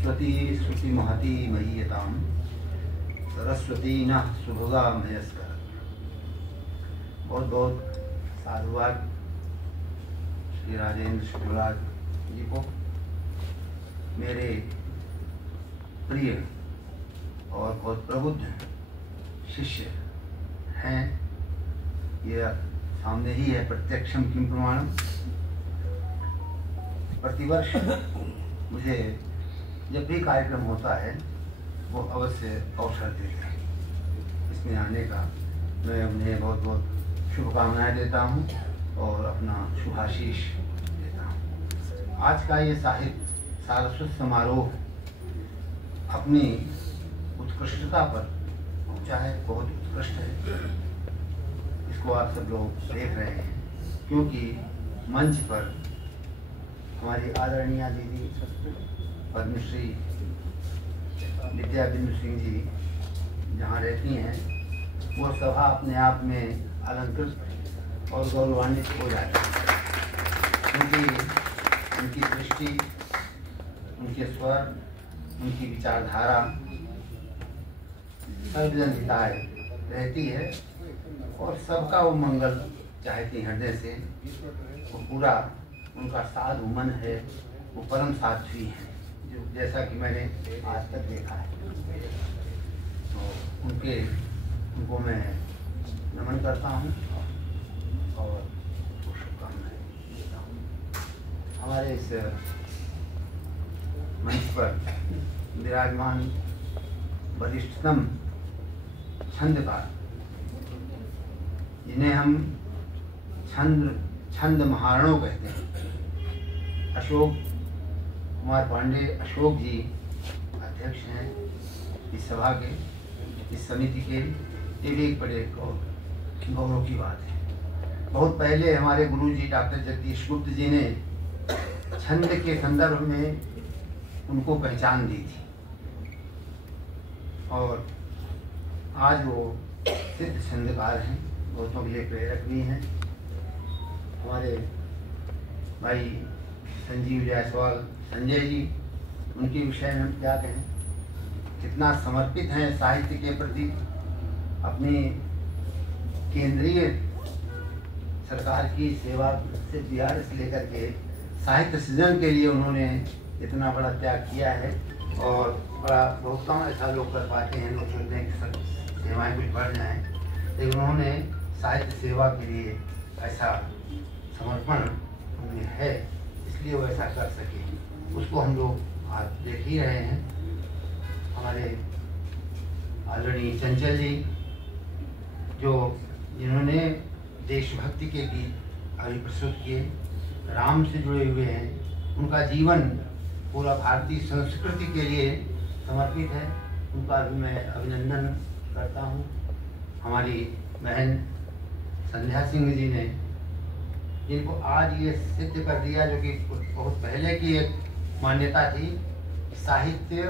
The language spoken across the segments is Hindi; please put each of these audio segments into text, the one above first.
सरस्वती श्रुतिमहती महीयताम् सरस्वती न सुभगा मयस्कर। बहुत बहुत साधुवाद श्री राजेंद्र शुक्लराज जी को, मेरे प्रिय और बहुत प्रबुद्ध शिष्य हैं। यह सामने ही है, प्रत्यक्षम किम प्रमाणम। प्रतिवर्ष मुझे जब भी कार्यक्रम होता है वो अवश्य अवसर देते हैं इसमें आने का। मैं उन्हें बहुत बहुत शुभकामनाएं देता हूं और अपना शुभाशीष देता हूं। आज का ये साहित्य सारस्वत समारोह अपनी उत्कृष्टता पर पहुंचा है, बहुत उत्कृष्ट है। इसको आप सब लोग देख रहे हैं क्योंकि मंच पर हमारी आदरणीय दीदी पद्मश्री विद्या बिंदु सिंह जी जहाँ रहती हैं, वो सभा अपने आप में अलंकृत और गौरवान्वित हो जाती है क्योंकि उनकी दृष्टि, उनके स्वर, उनकी विचारधारा सर्वजन हिताय रहती है और सबका वो मंगल चाहती हृदय से। वो पूरा उनका साधु मन है, वो परम साध्वी है, जो जैसा कि मैंने आज तक देखा है। तो उनको मैं नमन करता हूँ और शुभकामनाएं देता हूँ। हमारे इस मंच पर विराजमान वरिष्ठतम छंदकार, जिन्हें हम छंद महारणों कहते हैं, अशोक कुमार पांडे अशोक जी अध्यक्ष हैं इस सभा के, इस समिति के। ये भी एक बड़े गौरव की बात है। बहुत पहले हमारे गुरु जी डॉक्टर जगदीश गुप्त जी ने छंद के संदर्भ में उनको पहचान दी थी और आज वो सिद्ध छंदकार हैं, बहुतों के लिए प्रेरक भी हैं। हमारे भाई संजीव जायसवाल संजय जी, उनके विषय में हम क्या कहें, कितना समर्पित हैं साहित्य के प्रति। अपनी केंद्रीय सरकार की सेवा से बिहार से लेकर के साहित्य सृजन के लिए उन्होंने इतना बड़ा त्याग किया है और बड़ा बहुत कम ऐसा लोग कर पाते हैं। लोग सोचते हैं कि सेवाएं कुछ बढ़ जाएं, लेकिन उन्होंने साहित्य सेवा के लिए ऐसा समर्पण उनमें है, इसलिए वो ऐसा कर सके। उसको हम लोग आज देख ही रहे हैं। हमारे आदरणीय चंचल जी, जिन्होंने देशभक्ति के गीत अभी प्रस्तुत किए, राम से जुड़े हुए हैं, उनका जीवन पूरा भारतीय संस्कृति के लिए समर्पित है। उनका भी मैं अभिनंदन करता हूँ। हमारी बहन संध्या सिंह जी ने, जिनको आज ये सिद्ध कर दिया, जो कि बहुत पहले की एक मान्यता थी, साहित्य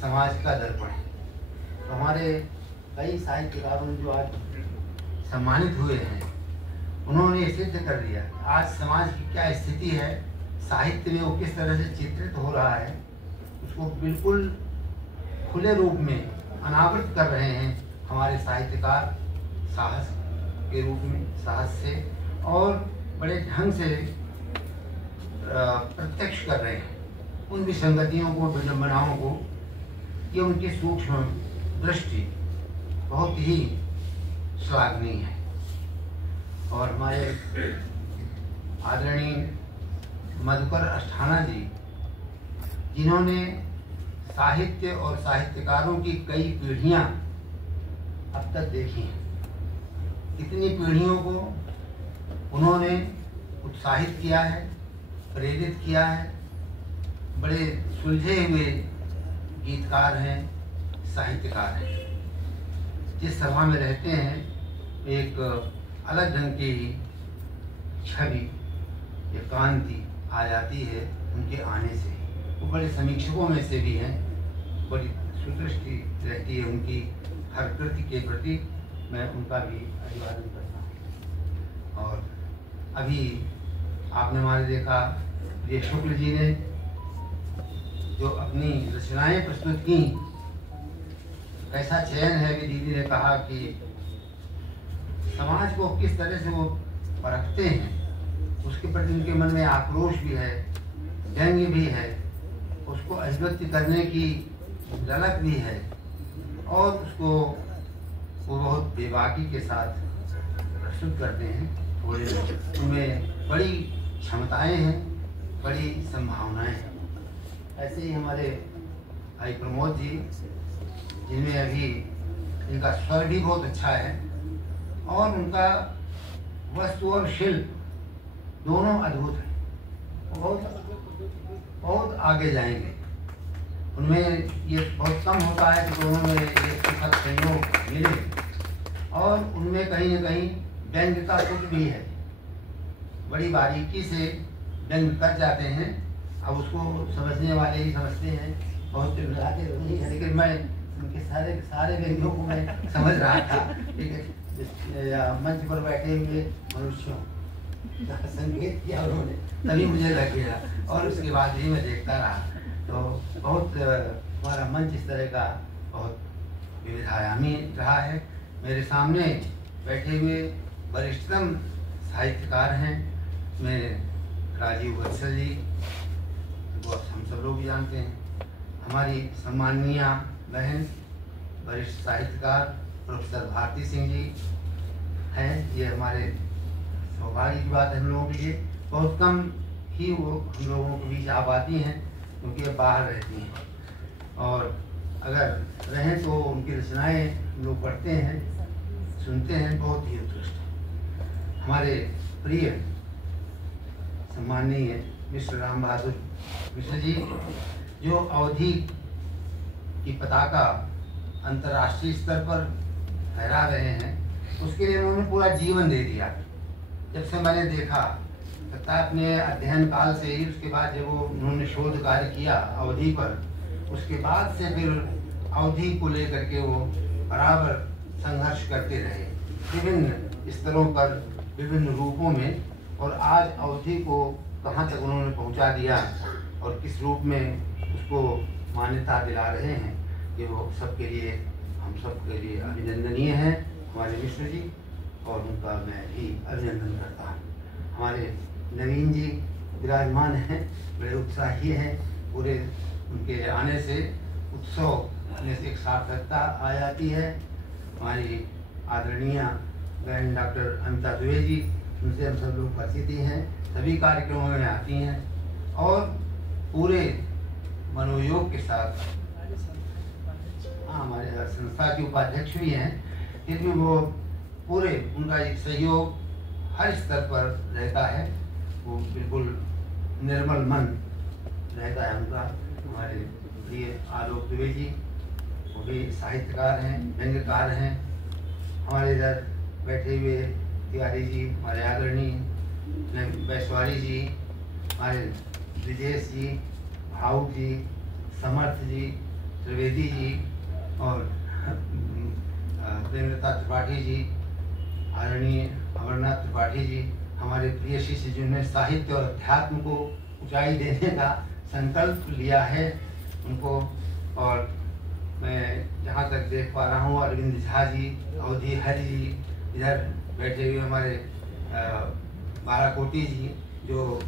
समाज का दर्पण है। तो हमारे कई साहित्यकारों जो आज सम्मानित हुए हैं, उन्होंने ये सिद्ध कर दिया आज समाज की क्या स्थिति है, साहित्य में वो किस तरह से चित्रित हो रहा है, उसको बिल्कुल खुले रूप में अनावृत कर रहे हैं हमारे साहित्यकार, साहस के रूप में, साहस से और बड़े ढंग से प्रत्यक्ष कर रहे हैं उन विसंगतियों को, विडंबनाओं को। ये उनकी सूक्ष्म दृष्टि बहुत ही श्लाघनीय है। और हमारे आदरणीय मधुकर अष्ठाना जी, जिन्होंने साहित्य और साहित्यकारों की कई पीढ़ियां अब तक देखी हैं, इतनी पीढ़ियों को उन्होंने उत्साहित किया है, प्रेरित किया है। बड़े सुलझे हुए गीतकार हैं, साहित्यकार हैं। जिस सभा में रहते हैं एक अलग ढंग की छवि या कांति आ जाती है उनके आने से। वो बड़े समीक्षकों में से भी हैं, बड़ी सुदृष्टि रहती है उनकी हर कृति के प्रति। मैं उनका भी अभिवादन करता हूँ। और अभी आपने हमारे देखा ये शुक्ल जी ने जो अपनी रचनाएं प्रस्तुत की। कैसा चयन है कि दीदी ने कहा कि समाज को किस तरह से वो परखते हैं, उसके प्रति उनके मन में आक्रोश भी है, व्यंग्य भी है, उसको अभिव्यक्त करने की ललक भी है और उसको वो बहुत बेबाकी के साथ प्रस्तुत करते हैं। उनमें बड़ी क्षमताएं हैं, बड़ी संभावनाएं हैं। ऐसे ही हमारे भाई प्रमोद जी, जिनमें अभी इनका स्वर भी बहुत अच्छा है और उनका वस्तु और शिल्प दोनों अद्भुत हैं, बहुत आगे जाएंगे। उनमें ये बहुत कम होता है कि दोनों में एक सुखद संयोग मिले और उनमें कहीं न कहीं व्यंग्य का कुछ भी है, बड़ी बारीकी से व्यंग्य कर जाते हैं। अब उसको समझने वाले ही समझते हैं, बहुत चिल्लाते नहीं है, लेकिन मैं उनके सारे व्यंग्यों को मैं समझ रहा था। ठीक है, मंच पर बैठे हुए मनुष्यों का संकेत किया उन्होंने, तभी मुझे लग गया और उसके बाद ही मैं देखता रहा। तो बहुत हमारा मंच इस तरह का बहुत विविधायामी रहा है। मेरे सामने बैठे हुए वरिष्ठतम साहित्यकार हैं मेरे राजीव वत्सल जी, वो हम सब लोग भी जानते हैं। हमारी सम्माननीय बहन वरिष्ठ साहित्यकार प्रोफेसर भारती सिंह जी हैं। ये हमारे सौभाग्य की बात है हम लोगों के लिए, बहुत कम ही वो हम लोगों के बीच आ पाती हैं क्योंकि अब बाहर रहती हैं, और अगर रहें तो उनकी रचनाएं हम लोग पढ़ते हैं, सुनते हैं, बहुत ही उत्कृष्ट। हमारे प्रिय सम्माननीय मिस्टर राम बहादुर मिश्र जी, जो अवधि की पताका अंतर्राष्ट्रीय स्तर पर फहरा रहे हैं, उसके लिए उन्होंने पूरा जीवन दे दिया। जब से मैंने देखा, लगता है अपने अध्ययन काल से ही, उसके बाद जब वो उन्होंने शोध कार्य किया अवधि पर, उसके बाद से फिर अवधि को लेकर के वो बराबर संघर्ष करते रहे विभिन्न स्तरों पर, विभिन्न रूपों में, और आज अवधि को कहाँ तक उन्होंने पहुँचा दिया और किस रूप में उसको मान्यता दिला रहे हैं, कि वो सबके लिए, हम सबके लिए अभिनंदनीय है हमारे मिश्र जी, और उनका मैं भी अभिनंदन करता हूँ। हमारे नवीन जी विराजमान हैं, बड़े उत्साही हैं, पूरे उनके आने से उत्सव में से एक सार्थकता आ जाती है। हमारी आदरणीय बहन डॉक्टर अमिता दुबे जी, उनसे हम सब लोग परिचित ही हैं, सभी कार्यक्रमों में आती हैं और पूरे मनोयोग के साथ, हमारे संस्था के उपाध्यक्ष भी हैं, फिर भी वो पूरे, उनका एक सहयोग हर स्तर पर रहता है, वो बिल्कुल निर्मल मन रहता है उनका। हमारे प्रिय आलोक दुबे जी, वो भी साहित्यकार हैं, व्यंग्यकार हैं। हमारे इधर बैठे हुए तिवारी जी, हमारे आदरणीय वैश्वारी जी, हमारे ब्रिजेश जी, भावुक जी, समर्थ जी, त्रिवेदी जी और प्रेमलता त्रिपाठी जी, आदरणीय अमरनाथ त्रिपाठी जी, हमारे प्रिय शिष्य जिन्होंने साहित्य और अध्यात्म को ऊंचाई देने का संकल्प लिया है, उनको। और मैं जहाँ तक देख पा रहा हूँ, अरविंद झा जी, अवधि हरि जी, इधर बैठे हुए हमारे बाराकोटी जी, जो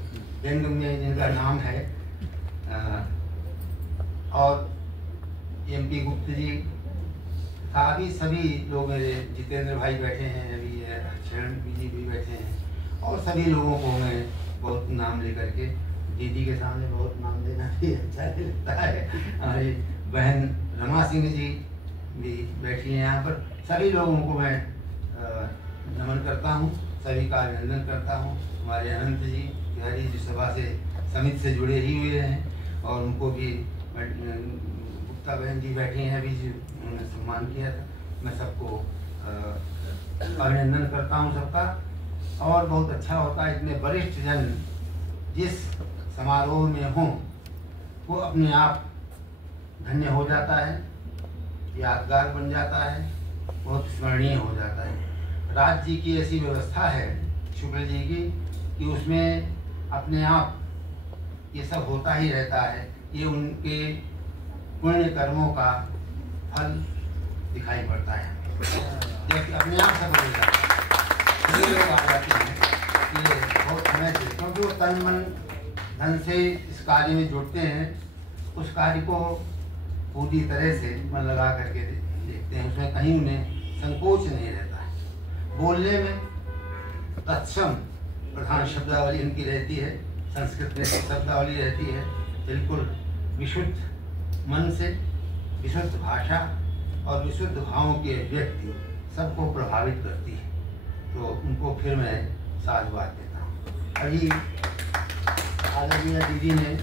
व्यंग में जिनका नाम है, और MP गुप्त जी, काफ़ी सभी लोग, मेरे जितेंद्र भाई बैठे हैं, अभी शरण जी भी बैठे हैं, और सभी लोगों को मैं बहुत नाम लेकर के, दीदी के सामने बहुत नाम देना भी अच्छा लगता है। हमारी बहन रमा सिंह जी भी बैठी हैं यहाँ पर, सभी लोगों को मैं नमन करता हूँ, सभी का अभिनंदन करता हूँ। हमारे अनंत जी बिहारी जी सभा से समिति से जुड़े ही हुए हैं, और उनको भी गुप्ता बहन जी बैठी हैं अभी, जी उन्होंने सम्मान किया था। मैं सबको अभिनंदन करता हूँ सबका, और बहुत अच्छा होता है इतने वरिष्ठ जन जिस समारोह में हों, वो अपने आप धन्य हो जाता है, यादगार बन जाता है, बहुत स्मरणीय हो जाता है। राज जी की ऐसी व्यवस्था है, शुक्ल जी की, कि उसमें अपने आप ये सब होता ही रहता है। ये उनके पुण्य कर्मों का फल दिखाई पड़ता है। जबकि अपने आप सब हो जाता है। ये लोग आ जाते हैं कि बहुत समय से, क्योंकि वो तन मन धन से इस कार्य में जुड़ते हैं, उस कार्य को पूरी तरह से मन लगा करके देखते हैं, उसमें कहीं उन्हें संकोच नहीं रहता है। बोलने में तत्सम प्रधान शब्दावली उनकी रहती है, संस्कृत में शब्दावली रहती है, बिल्कुल विशुद्ध मन से, विशुद्ध भाषा और विशुद्ध भावों की अभिव्यक्ति सबको प्रभावित करती है। तो उनको फिर मैं साधुवाद देता हूँ। अभी आदरणीय दीदी ने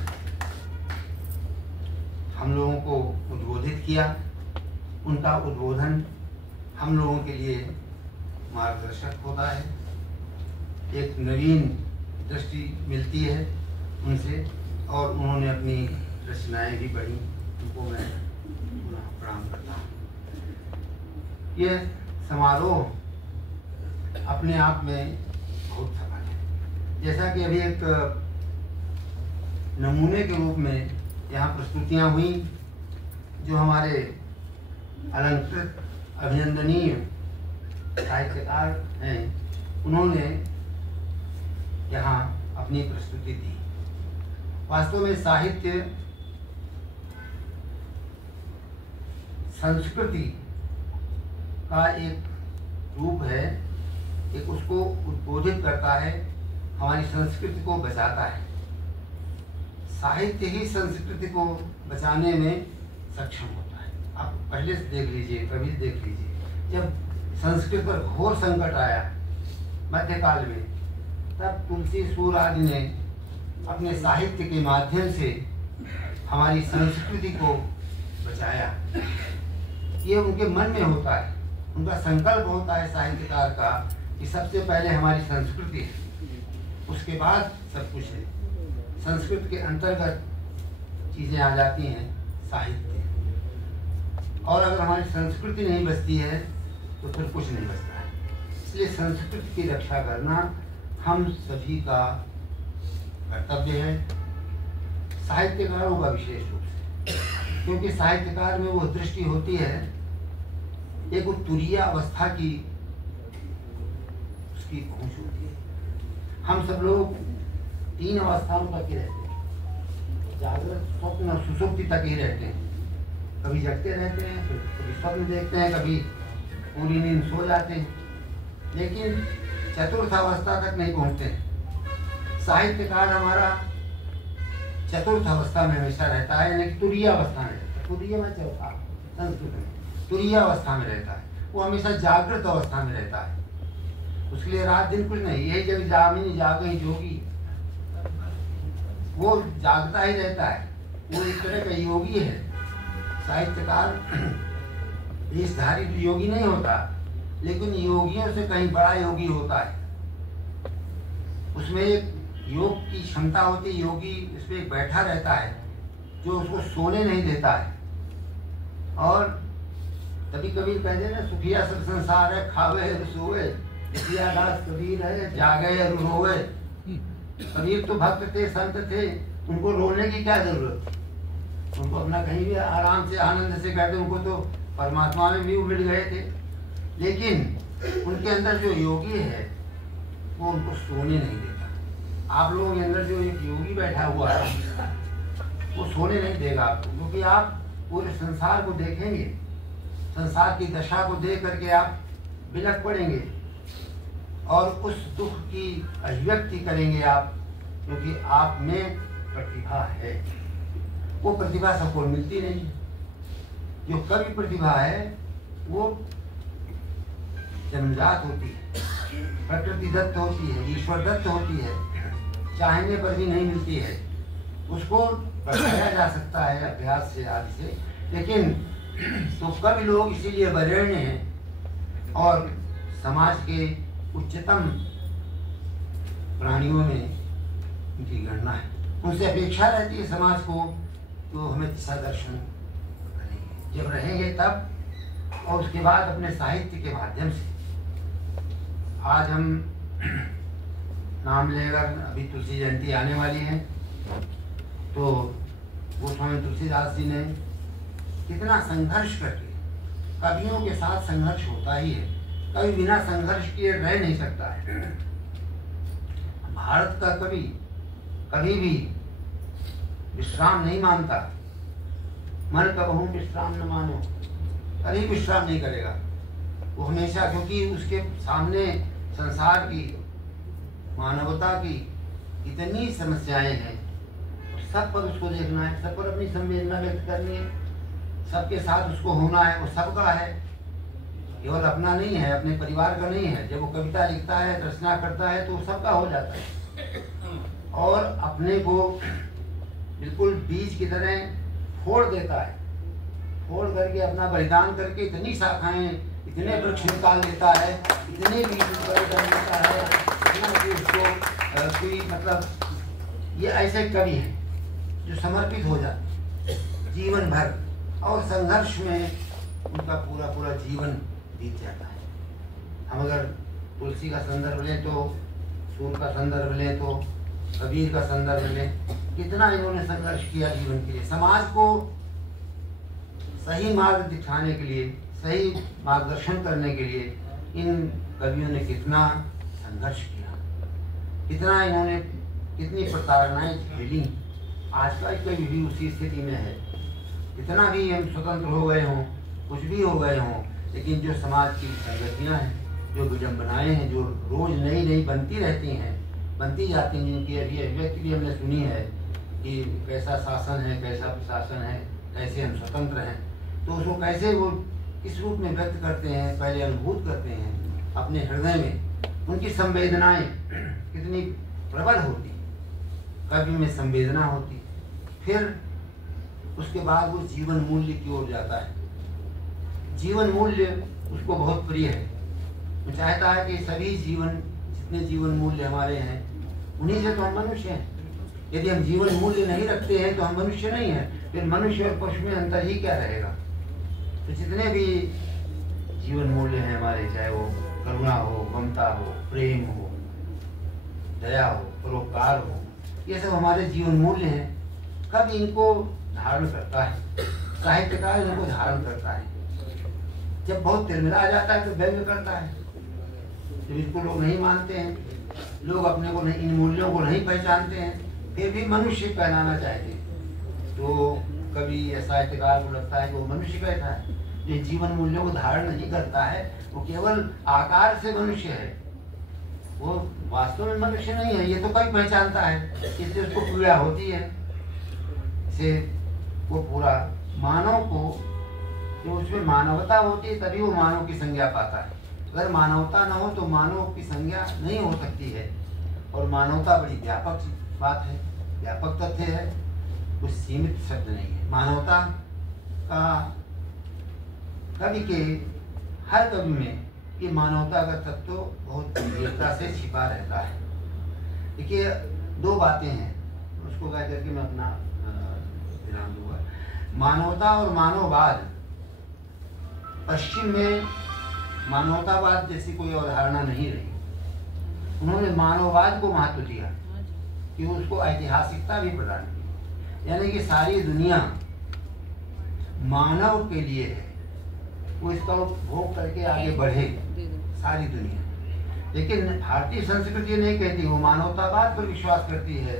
हम लोगों को उद्बोधित किया, उनका उद्बोधन हम लोगों के लिए मार्गदर्शक होता है, एक नवीन दृष्टि मिलती है उनसे, और उन्होंने अपनी रचनाएं भी पढ़ी, उनको मैं प्रणाम करता हूँ। यह समारोह अपने आप में बहुत सफल है। जैसा कि अभी एक नमूने के रूप में यहाँ प्रस्तुतियाँ हुई, जो हमारे अलंकृत अभिनंदनीय साहित्यकार हैं, उन्होंने यहाँ अपनी प्रस्तुति दी। वास्तव में साहित्य संस्कृति का एक रूप है, एक उसको उद्बोधित करता है, हमारी संस्कृति को बचाता है। साहित्य ही संस्कृति को बचाने में सक्षम होता है। आप पहले से देख लीजिए, कभी देख लीजिए, जब संस्कृत पर घोर संकट आया मध्यकाल में, तब तुलसी सूर आदि ने अपने साहित्य के माध्यम से हमारी संस्कृति को बचाया। ये उनके मन में होता है, उनका संकल्प होता है साहित्यकार का कि सबसे पहले हमारी संस्कृति है, उसके बाद सब कुछ है। संस्कृत के अंतर्गत चीज़ें आ जाती हैं साहित्य, और अगर हमारी संस्कृति नहीं बचती है तो फिर कुछ नहीं बचता है। इसलिए संस्कृति की रक्षा करना हम सभी का कर्तव्य है, साहित्यकारों का विशेष रूप से, क्योंकि साहित्यकार में वो दृष्टि होती है, एक तुरीय अवस्था की उसकी पहुंच होती है। हम सब लोग 3 अवस्थाओं तक ही रहते हैं, जागृत, स्वप्न और सुषुप्ति तक ही रहते हैं। कभी जगते रहते हैं, फिर कभी स्वप्न देखते हैं, कभी पूरी नींद सो जाते हैं, लेकिन चतुर्थ अवस्था तक नहीं पहुंचते हैं। साहित्यकार हमारा चतुर्थ अवस्था में हमेशा रहता है, यानी तुरीय अवस्था में रहता है। तुरीय में चौथा, संस्कृत में तुरीय अवस्था में रहता है, वो हमेशा जागृत अवस्था में रहता है। उसके लिए रात दिन कुछ नहीं, यही जब जामिनी जागई जोगी, वो जागता ही रहता है, वो एक तरह का योगी है। साहित्यकार वेशधारी योगी नहीं होता, लेकिन योगियों से कहीं बड़ा योगी होता है। उसमें एक योग की क्षमता होती है, योगी उसमें बैठा रहता है जो उसको सोने नहीं देता है। और कभी कभी कहते हैं ना, सुखिया सब संसार है, खावे है सोए, दास कबीर है, जागे और रोवे। कबीर तो भक्त थे, संत थे, उनको रोने की क्या जरूरत, उनको अपना कहीं भी आराम से आनंद से करते, उनको तो परमात्मा में भी उमड़ गए थे। लेकिन उनके अंदर जो योगी है वो उनको सोने नहीं देता। आप लोगों के अंदर जो एक योगी बैठा हुआ है वो सोने नहीं देगा आपको, क्योंकि आप पूरे संसार को देखेंगे, संसार की दशा को देख करके आप बिलख पड़ेंगे और उस दुख की अभिव्यक्ति करेंगे आप, क्योंकि आप में प्रतिभा है। वो प्रतिभा सबको मिलती नहीं। जो कवि प्रतिभा है वो जन्मजात होती है, प्रकृति दत्त होती है, ईश्वर दत्त होती है, चाहने पर भी नहीं मिलती है। उसको बढ़ाया जा सकता है अभ्यास से, आदि से, लेकिन तो कवि लोग इसीलिए वरेण्य हैं और समाज के उच्चतम प्राणियों में उनकी गणना है। उनसे अपेक्षा रहती है समाज को, तो हमें दिशा दर्शन करेंगे जब रहेंगे तब, और उसके बाद अपने साहित्य के माध्यम से। आज हम नाम लेकर, अभी तुलसी जयंती आने वाली है, तो गोस्वामी तुलसीदास जी ने कितना संघर्ष करके, कवियों के साथ संघर्ष होता ही है, कभी बिना संघर्ष किए रह नहीं सकता है। भारत का कवि कभी भी विश्राम नहीं मानता, मन कबहू विश्राम न मानो, कभी विश्राम नहीं करेगा वो हमेशा, क्योंकि उसके सामने संसार की, मानवता की इतनी समस्याएं हैं, सब पर उसको देखना है, सब पर अपनी संवेदना व्यक्त करनी है, सबके साथ उसको होना है, वो सबका है, केवल अपना नहीं है, अपने परिवार का नहीं है। जब वो कविता लिखता है, रचना करता है तो सबका हो जाता है, और अपने को बिल्कुल बीज की तरह फोड़ देता है, फोड़ करके अपना बलिदान करके इतनी शाखाएं, इतने वृक्ष निकाल देता है, इतने बीज बलिदान देता है, इतना कि उसको कोई मतलब, ये ऐसे कवि हैं जो समर्पित हो जाते जीवन भर, और संघर्ष में उनका पूरा पूरा जीवन बीत जाता है। हम अगर तुलसी का संदर्भ लें तो, सूर का संदर्भ लें तो, कबीर का संदर्भ लें, कितना इन्होंने संघर्ष किया जीवन के लिए, समाज को सही मार्ग दिखाने के लिए, सही मार्गदर्शन करने के लिए इन कवियों ने कितना संघर्ष किया, कितना इन्होंने, कितनी प्रताड़नाएं झेली। आज का कवि भी उसी स्थिति में है, कितना भी हम स्वतंत्र हो गए हों, कुछ भी हो गए हों, लेकिन जो समाज की संगतियाँ हैं, जो विडम्बनाएं हैं, जो रोज नई नई बनती रहती हैं, बनती जाती हैं, जिनकी अभी अभिव्यक्ति भी हमने सुनी है कि कैसा शासन है, कैसा प्रशासन है, कैसे हम स्वतंत्र हैं, तो उसको कैसे वो किस रूप में व्यक्त करते हैं, पहले अनुभूत करते हैं अपने हृदय में, उनकी संवेदनाएं कितनी प्रबल होती, कवि में संवेदना होती, फिर उसके बाद वो जीवन मूल्य की ओर जाता है। जीवन मूल्य उसको बहुत प्रिय है, वो चाहता है कि सभी जीवन, जितने जीवन मूल्य हमारे हैं, उन्हीं से तो हम मनुष्य हैं। यदि हम जीवन मूल्य नहीं रखते हैं तो हम मनुष्य नहीं हैं, फिर मनुष्य और पशु में अंतर ही क्या रहेगा। तो जितने भी जीवन मूल्य हैं हमारे, चाहे वो करुणा हो, ममता हो, प्रेम हो, दया हो, परोपकार हो, ये सब हमारे जीवन मूल्य हैं। कब इनको धारण करता है, साहित्यकार इनको धारण करता है। जब बहुत तिलमिला जाता है तो व्यंग करता है, जब इसको लोग नहीं मानते हैं, लोग अपने को नहीं, इन मूल्यों को नहीं पहचानते हैं, फिर भी मनुष्य कहलाना चाहते हैं, तो कभी साहित्यकार को लगता है कि वो मनुष्य कहता है। जो जीवन मूल्यों को धारण नहीं करता है, वो केवल आकार से मनुष्य है, वो वास्तव में मनुष्य नहीं है, ये तो कभी पहचानता है, इसलिए उसको पीड़ा होती है। इसे वो पूरा मानव को, जो उसमें मानवता होती है तभी वो मानव की संज्ञा पाता है। अगर मानवता न हो तो मानव की संज्ञा नहीं हो सकती है। और मानवता बड़ी व्यापक बात है, व्यापक तथ्य है, कुछ सीमित शब्द नहीं है। मानवता का कवि के, हर कवि में ये मानवता का तत्व बहुत गंभीरता से छिपा रहता है। देखिए, दो बातें हैं, उसको कह करके मैं अपना विराम दूंगा। मानवता और मानववाद, पश्चिम में मानवतावाद जैसी कोई अवधारणा नहीं रही, उन्होंने मानववाद को महत्व दिया कि उसको ऐतिहासिकता भी प्रदान की, यानी कि सारी दुनिया मानव के लिए है, वो इसका उपभोग करके आगे बढ़े, सारी दुनिया। लेकिन भारतीय संस्कृति नहीं कहती, वो मानवतावाद पर विश्वास करती है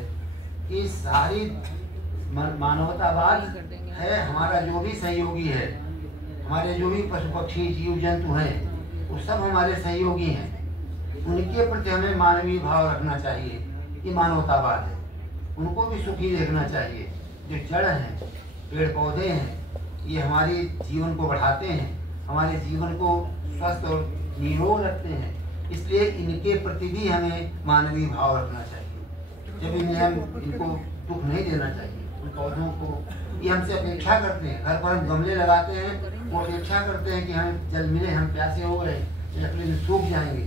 कि सारी मानवतावाद है, हमारा जो भी सहयोगी है, हमारे जो भी पशु पक्षी जीव जंतु हैं, वो सब हमारे सहयोगी हैं, उनके प्रति हमें मानवीय भाव रखना चाहिए, ये मानवतावाद है। उनको भी सुखी देखना चाहिए। जो जड़ हैं, पेड़ पौधे हैं, ये हमारे जीवन को बढ़ाते हैं, हमारे जीवन को स्वस्थ और निरोग रखते हैं, इसलिए इनके प्रति भी हमें मानवीय भाव रखना चाहिए। जब इनको दुख नहीं देना चाहिए। उन पौधों को ये हमसे अपेक्षा करते हैं, घर पर हम गमले लगाते हैं, वो अपेक्षा करते हैं कि हमें जल मिले, हम प्यासे हो गए, लकड़ी में सूख जाएंगे।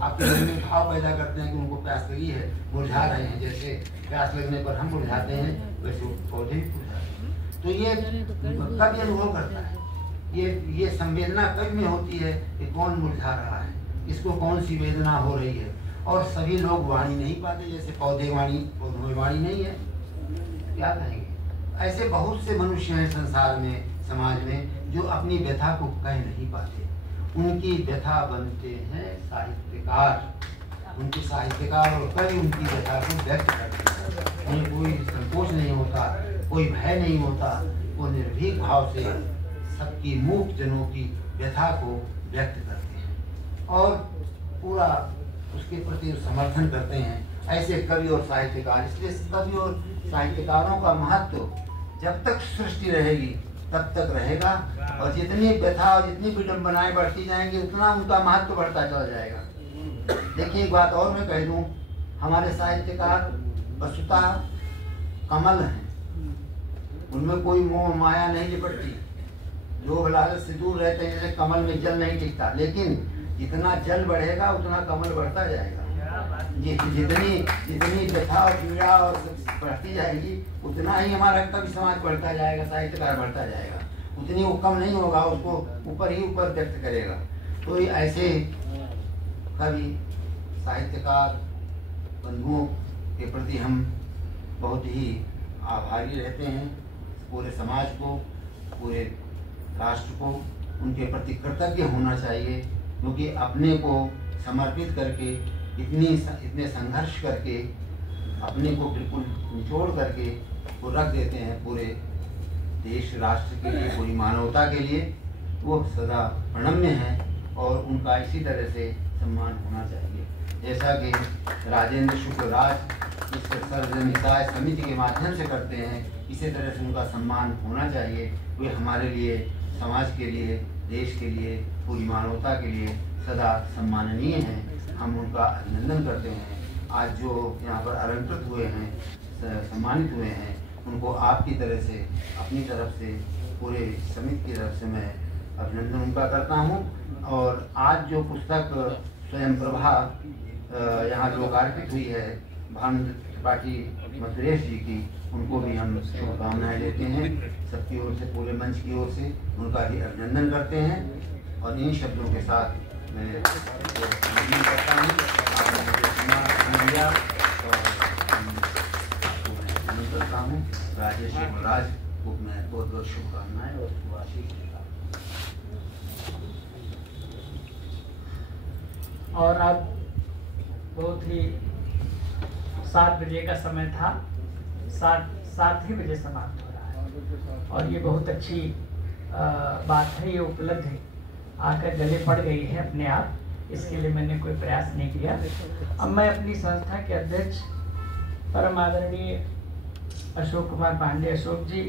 आपके मन में भाव पैदा करते हैं कि उनको प्यास लगी है, मुरझा रहे हैं, जैसे प्यास लगने पर हम मुरझाते हैं वैसे पौधे भी मुरझाते हैं। तो ये कवि अनुभव करता है, ये संवेदना कवि में होती है कि कौन मुरझा रहा है, इसको कौन सी वेदना हो रही है। और सभी लोग वाणी नहीं पाते, जैसे पौधे वाणी, पौधों में वाणी नहीं है, क्या कहेंगे, ऐसे बहुत से मनुष्य हैं संसार में, समाज में, जो अपनी व्यथा को कह नहीं पाते। उनकी व्यथा बनते हैं साहित्यकार। उनके साहित्यकार और कवि उनकी व्यथा को व्यक्त करते हैं। उन्हें कोई संकोच नहीं होता, कोई भय नहीं होता। वो निर्भीक भाव से सबकी मूक जनों की व्यथा को व्यक्त करते हैं और पूरा उसके प्रति समर्थन करते हैं। ऐसे कवि और साहित्यकार, इसलिए कवि और साहित्यकारों का महत्व जब तक सृष्टि रहेगी तब तक रहेगा, और जितनी व्यथा और जितनी विडंबनाएं बढ़ती जाएंगी उतना उनका महत्व बढ़ता चला जाएगा। देखिए एक बात और मैं कह दूं, हमारे साहित्यकार वस्तुतः कमल हैं, उनमें कोई मोह माया नहीं लिपटती। लोभ लालच से दूर रहते हैं, जैसे कमल में जल नहीं टिकता, लेकिन जितना जल बढ़ेगा उतना कमल बढ़ता जाएगा। जितनी जितनी व्यथा और पीड़ा और बढ़ती जाएगी उतना ही हमारा कवि समाज बढ़ता जाएगा, साहित्यकार बढ़ता जाएगा। उतनी वो कम नहीं होगा, उसको ऊपर ही ऊपर व्यक्त करेगा। तो ऐसे कवि साहित्यकार बंधुओं के प्रति हम बहुत ही आभारी रहते हैं। पूरे समाज को, पूरे राष्ट्र को उनके प्रति कृतज्ञ होना चाहिए, क्योंकि अपने को समर्पित करके इतने संघर्ष करके अपने को बिल्कुल निचोड़ करके वो रख देते हैं पूरे देश राष्ट्र के लिए, पूरी मानवता के लिए। वो सदा प्रणम्य हैं और उनका इसी तरह से सम्मान होना चाहिए। जैसा कि राजेंद्र शुक्ल राज इस सर्वजनिकाय समिति के माध्यम से करते हैं, इसी तरह से उनका सम्मान होना चाहिए। वे हमारे लिए, समाज के लिए, देश के लिए, पूरी मानवता के लिए सदा सम्माननीय हैं। हम उनका अभिनंदन करते हैं। आज जो यहाँ पर अलंकृत हुए हैं, सम्मानित हुए हैं, उनको आपकी तरह से, अपनी तरफ से, पूरे समिति की तरफ से मैं अभिनंदन उनका करता हूँ। और आज जो पुस्तक स्वयं प्रभा यहाँ लोकार्पित हुई है भानुचंद्र त्रिपाठी मथुरेश जी की, उनको भी हम शुभकामनाएं देते हैं सबकी ओर से, पूरे मंच की ओर से उनका भी अभिनंदन करते हैं। और इन शब्दों के साथ मैं करता हूँ, आपने मुझे सम्मान दिया और आपको मैं अभिनंदन करता हूँ। राजेश राज को मैं बहुत बहुत शुभकामनाएं और शुभाशीष देता हूँ। और अब बहुत ही 7 बजे का समय था, 7 ही बजे समाप्त हो रहा है और ये बहुत अच्छी बात है, ये उपलब्ध है, आकर गले पड़ गई है अपने आप। इसके लिए मैंने कोई प्रयास नहीं किया। अब मैं अपनी संस्था के अध्यक्ष परम आदरणीय अशोक कुमार पांडे अशोक जी